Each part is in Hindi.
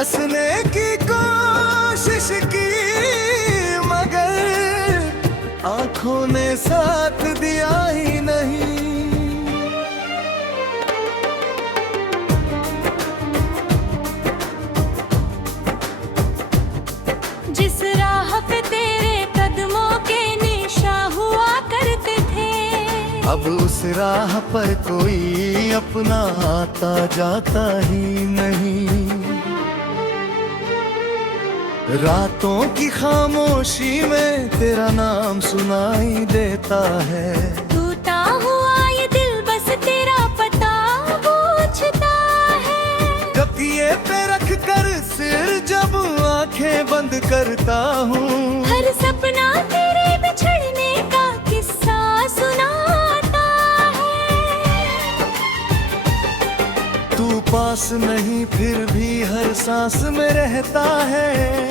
हंसने की कोशिश की मगर आंखों ने साथ दिया ही नहीं। जिस राह पे तेरे कदमों के निशान हुआ करते थे, अब उस राह पर कोई अपना आता जाता ही नहीं। रातों की खामोशी में तेरा नाम सुनाई देता है। टूटा हुआ ये दिल बस तेरा पता पूछता है। तकिए पे रख कर सिर जब आंखें बंद करता हूँ, हर सपना तेरे बिछड़ने का किस्सा सुनाता है। तू पास नहीं फिर भी हर सांस में रहता है।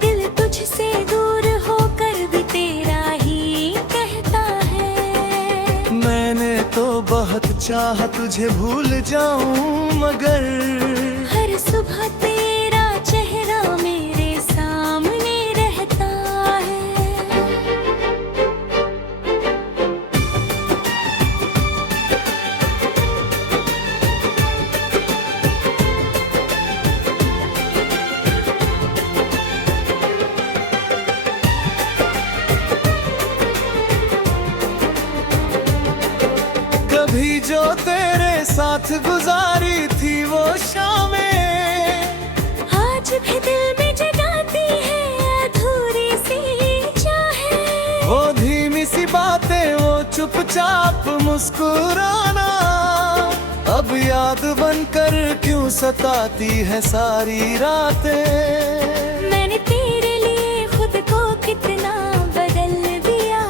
दिल तुझसे दूर होकर भी तेरा ही कहता है। मैंने तो बहुत चाहा तुझे भूल जाऊं मगर हर सुबह तेरा चेहरा मेरे सामने रहता है। कभी जो तेरे साथ गुजारी थी वो शामें, आज भी दिल में जगाती है अधूरी सी चाहे। वो धीमी सी बातें, वो चुपचाप मुस्कुराना, अब याद बनकर क्यों सताती है सारी रातें। मैंने तेरे लिए खुद को कितना बदल दिया,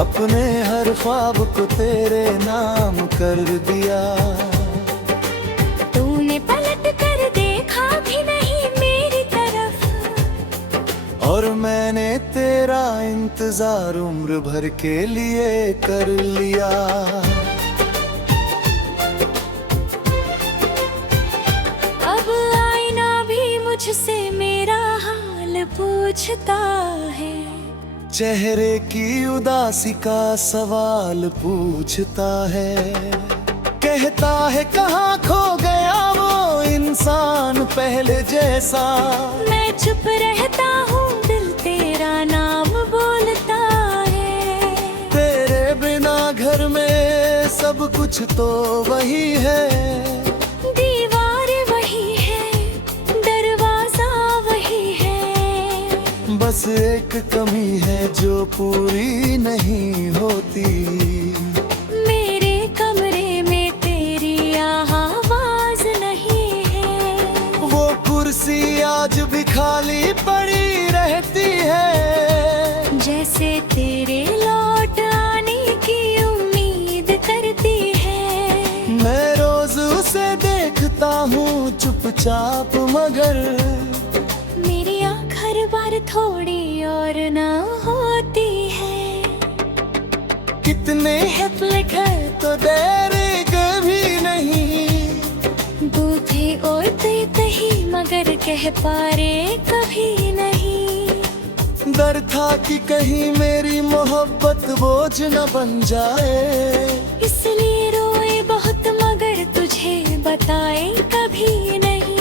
अपने हर ख्वाब को तेरे नाम कर दिया। तूने पलट कर देखा भी नहीं मेरी तरफ, और मैंने तेरा इंतजार उम्र भर के लिए कर लिया। अब आईना भी मुझसे मेरा हाल पूछता है। चेहरे की उदासी का सवाल पूछता है। कहता है कहाँ खो गया वो इंसान पहले जैसा। मैं चुप रहता हूँ, दिल तेरा नाम बोलता है। तेरे बिना घर में सब कुछ तो वही है। दीवार वही है, दरवाजा वही है। बस एक कमी है जो पूरी नहीं होती। मेरे कमरे में तेरी आवाज नहीं है। वो कुर्सी आज भी खाली पड़ी रहती है, जैसे तेरे लौट आने की उम्मीद करती है। मैं रोज उसे देखता हूँ चुपचाप मगर मेरी आँख हर बार थोड़ी और ना होती है। कितने हित लिखे तो देर कभी नहीं। बूझे और तही मगर कह पारे कभी नहीं। डर था कि कहीं मेरी मोहब्बत बोझ न बन जाए, इसलिए रोए बहुत मगर तुझे बताए कभी नहीं।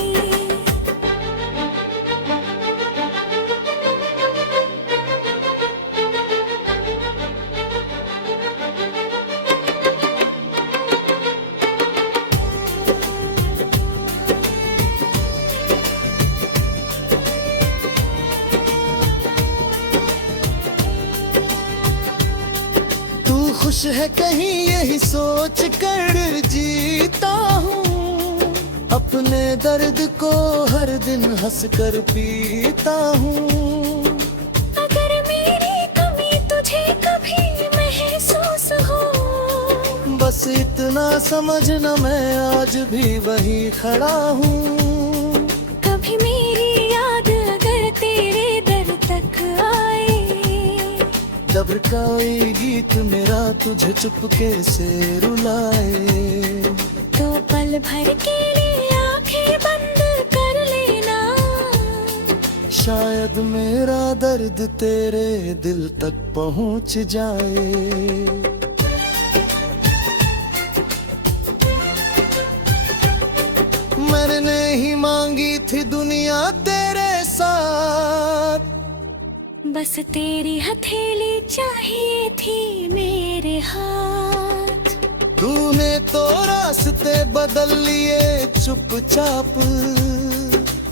खुश है कहीं यही सोच कर जीता हूँ। अपने दर्द को हर दिन हंस कर पीता हूँ। अगर मेरी कमी तुझे कभी महसूस हो, बस इतना समझना मैं आज भी वही खड़ा हूँ। कभी मेरी याद अगर तेरे दर तक आए, जब कोई गीत मेरा तुझे चुपके से रुलाए, तो पल भर के लिए आंखें बंद शायद मेरा दर्द तेरे दिल तक पहुंच जाए। मैंने नहीं मांगी थी दुनिया तेरे साथ, बस तेरी हथेली चाहिए थी मेरे हाथ। तूने तो रास्ते बदल लिए चुपचाप,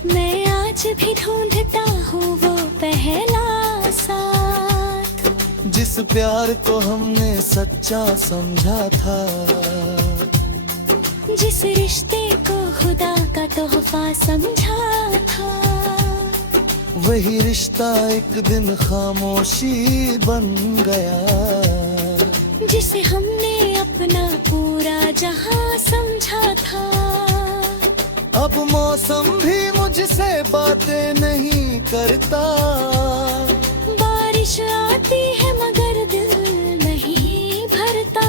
मैं आज भी ढूंढता हूँ वो पहला साथ, जिस प्यार को हमने सच्चा समझा था, जिस रिश्ते को खुदा का तोहफा समझा था। वही रिश्ता एक दिन खामोशी बन गया, जिसे हमने अपना पूरा जहां समझा था। अब मौसम भी मुझसे बातें नहीं करता, बारिश आती है मगर दिल नहीं भरता।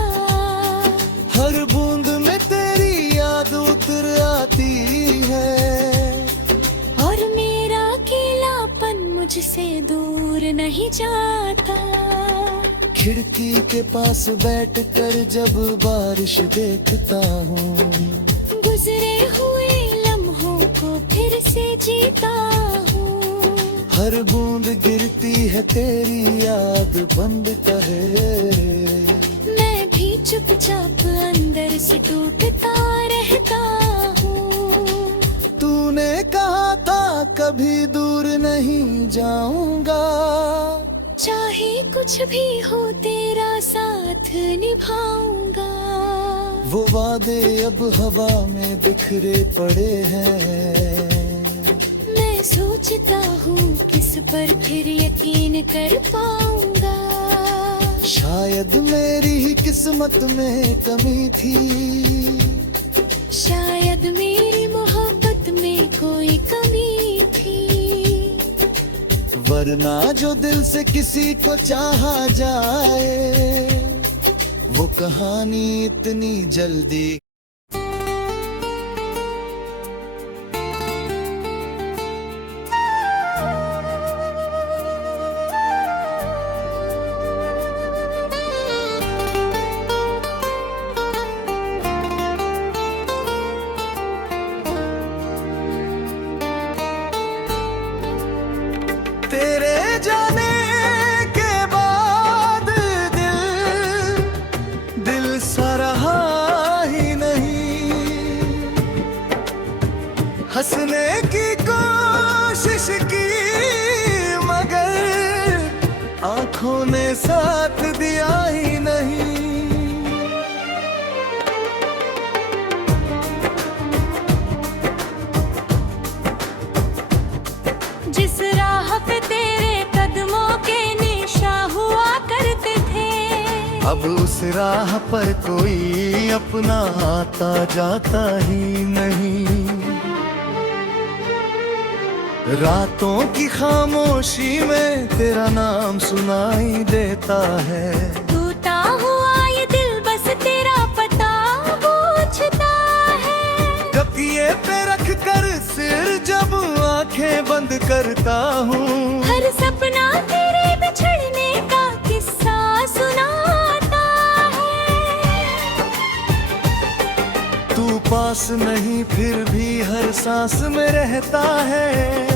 हर बूंद में तेरी याद उतर आती है, और मेरा अकेलापन मुझसे दूर नहीं जाता। खिड़की के पास बैठकर जब बारिश देखता हूँ, गुजरे हुए लम्हों को फिर से जीता हूँ। हर बूंद गिरती है तेरी याद बंद कहे, मैं भी चुपचाप अंदर से टूटता रहता हूँ। तूने कहा था कभी दूर नहीं जाऊंगा, चाहे कुछ भी हो तेरा साथ निभाऊंगा। वो वादे अब हवा में बिखरे पड़े हैं, मैं सोचता हूँ किस पर फिर यकीन कर पाऊंगा। शायद मेरी ही किस्मत में कमी थी, शायद मेरी मोहब्बत में कोई कमी थी। वरना जो दिल से किसी को चाहा जाए, वो कहानी इतनी जल्दी तेरे जाने के बाद दिल सा रहा ही नहीं। हंसने की कोशिश की मगर आंखों ने साथ दिया ही नहीं। जिस राह पे तेरे कदमों के निशान हुआ करते थे, अब उस राह पर कोई अपना आता जाता ही नहीं। रातों की खामोशी में तेरा नाम सुनाई देता है। टूटा हुआ ये दिल बस तेरा पता पूछता है। तकिए पे रख कर सिर जब आंखें बंद करता हूँ, हर सपना तेरे बिछड़ने का किस्सा सुनाता है। तू पास नहीं फिर भी हर सांस में रहता है।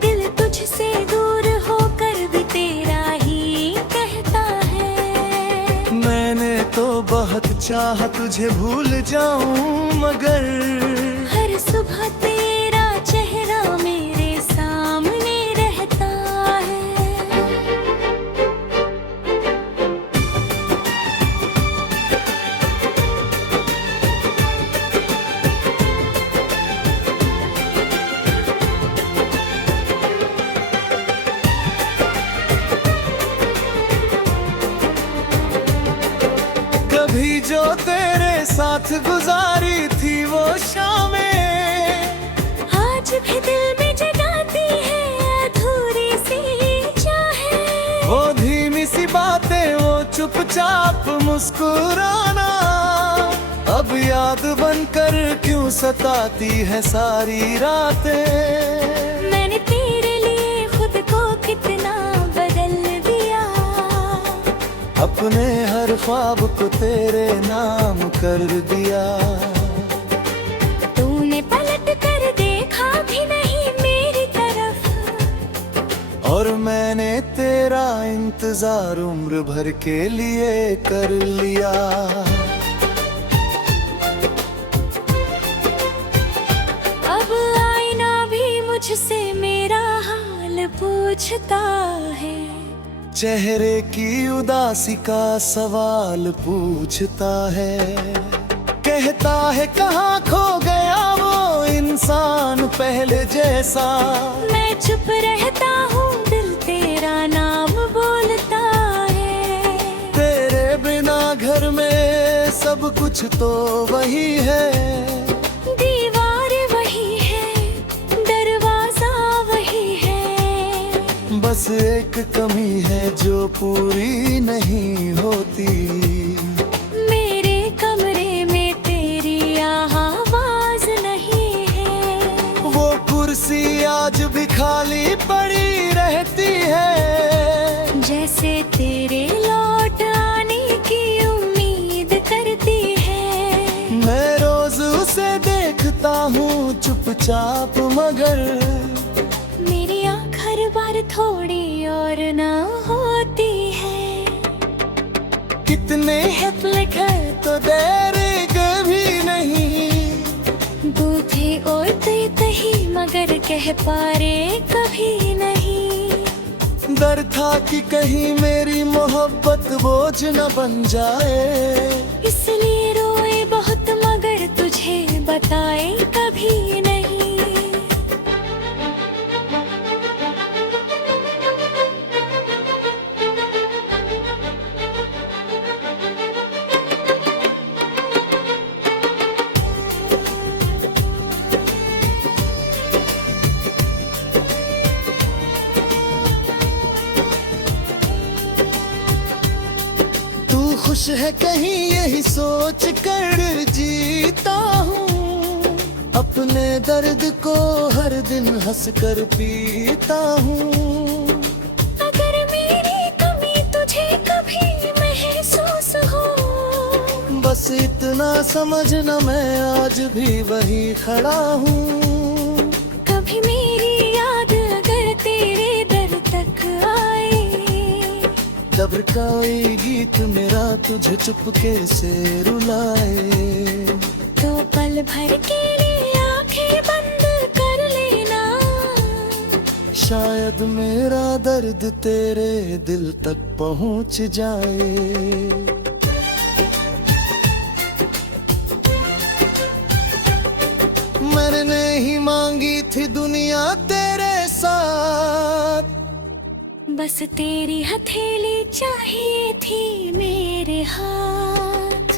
दिल तुझसे दूर होकर भी तेरा ही कहता है। मैंने तो बहुत चाहा तुझे भूल जाऊं, मगर हर सुबह तेरा चेहरा मेरे सामने रहता है। कभी जो तेरे साथ गुजारी थी वो शामें, आज भी दिल में जगाती है अधूरी सी चाहे। वो धीमी सी बातें, वो चुपचाप मुस्कुराना, अब याद बनकर क्यों सताती है सारी रातें। मैंने तेरे लिए कितना बदल दिया। अपने हर ख्वाब को तेरे नाम कर दिया। तूने पलट कर देखा भी नहीं मेरी तरफ, और मैंने तेरा इंतजार उम्र भर के लिए कर लिया। अब आईना भी मुझसे मेरा हाल पूछता है। चेहरे की उदासी का सवाल पूछता है। कहता है कहाँ खो गया वो इंसान पहले जैसा। मैं चुप रहता हूँ, दिल तेरा नाम बोलता है। तेरे बिना घर में सब कुछ तो वही है। दीवार वही है, दरवाजा वही है। बस एक कमी है जो पूरी नहीं होती। मेरे कमरे में तेरी आवाज नहीं है। वो कुर्सी आज भी खाली पड़ी रहती है। जैसे तेरे लौट आने की उम्मीद करती है। मैं रोज उसे देखता हूँ चुपचाप, मगर मेरी आँख हर बार थोड़ी और ना होती है। कितने हित लिखे तो देर कभी नहीं। बूझे और तही मगर कह पारे कभी नहीं। डर था कि कहीं मेरी मोहब्बत बोझ न बन जाए। इसलिए रोए बहुत मगर तुझे बताए कभी नहीं। खुश है कहीं यही सोच कर जीता हूँ। अपने दर्द को हर दिन हंस कर पीता हूँ। अगर मेरी कमी तुझे कभी महसूस हो, बस इतना समझना मैं आज भी वही खड़ा हूँ। कभी मेरी याद अगर तेरे दर तक आए, जब कोई गीत मेरा तुझे चुपके से रुलाए, तो पल भर के लिए आंखें बंद कर लेना। शायद मेरा दर्द तेरे दिल तक पहुंच जाए। मैंने ही मांगी थी दुनिया तेरे साथ, बस तेरी हथेली चाहिए थी मेरे हाथ।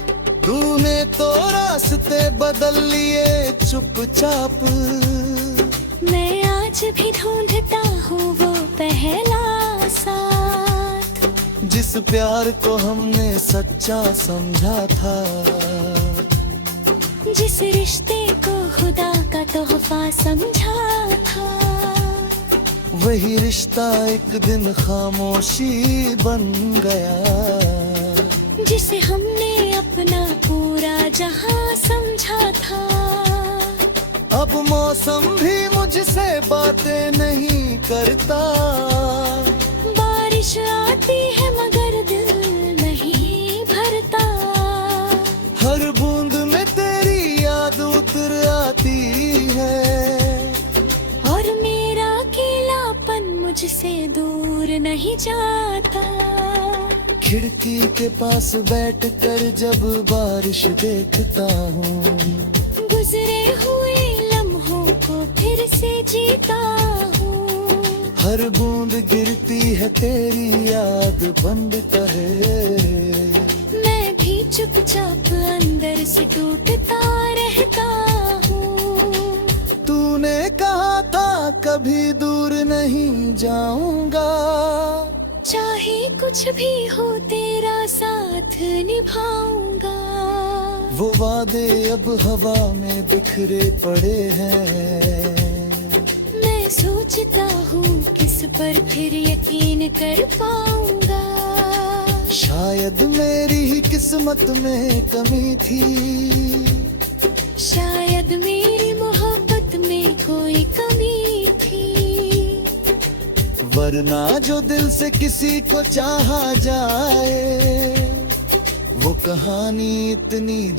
तूने तो रास्ते बदल लिए चुपचाप। मैं आज भी ढूंढता हूँ वो पहला साथ, जिस प्यार को हमने सच्चा समझा था। जिस रिश्ते को खुदा का तोहफा समझा था। वही रिश्ता एक दिन खामोशी बन गया। जिसे हमने अपना पूरा जहां समझा था। अब मौसम भी मुझसे बातें नहीं करता। बारिश आती है मगर दिल नहीं भरता। हर बूंद में तेरी याद उतर आती है। और मेरा अकेलापन मुझसे दूर नहीं जाता। खिड़की के पास बैठकर जब बारिश देखता हूँ, गुजरे हुए लम्हों को फिर से जीता हूँ। हर बूंद गिरती है तेरी याद बंद कहे। मैं भी चुपचाप अंदर से टूटता रहता हूँ। तूने कहा था कभी दूर नहीं जाऊंगा। चाहे कुछ भी हो तेरा साथ निभाऊंगा। वो वादे अब हवा में बिखरे पड़े हैं। मैं सोचता हूँ किस पर फिर यकीन कर पाऊंगा। शायद मेरी ही किस्मत में कमी थी, शायद मेरी मोहब्बत में कोई कमी थी। वरना जो दिल से किसी को चाहा जाए वो कहानी इतनी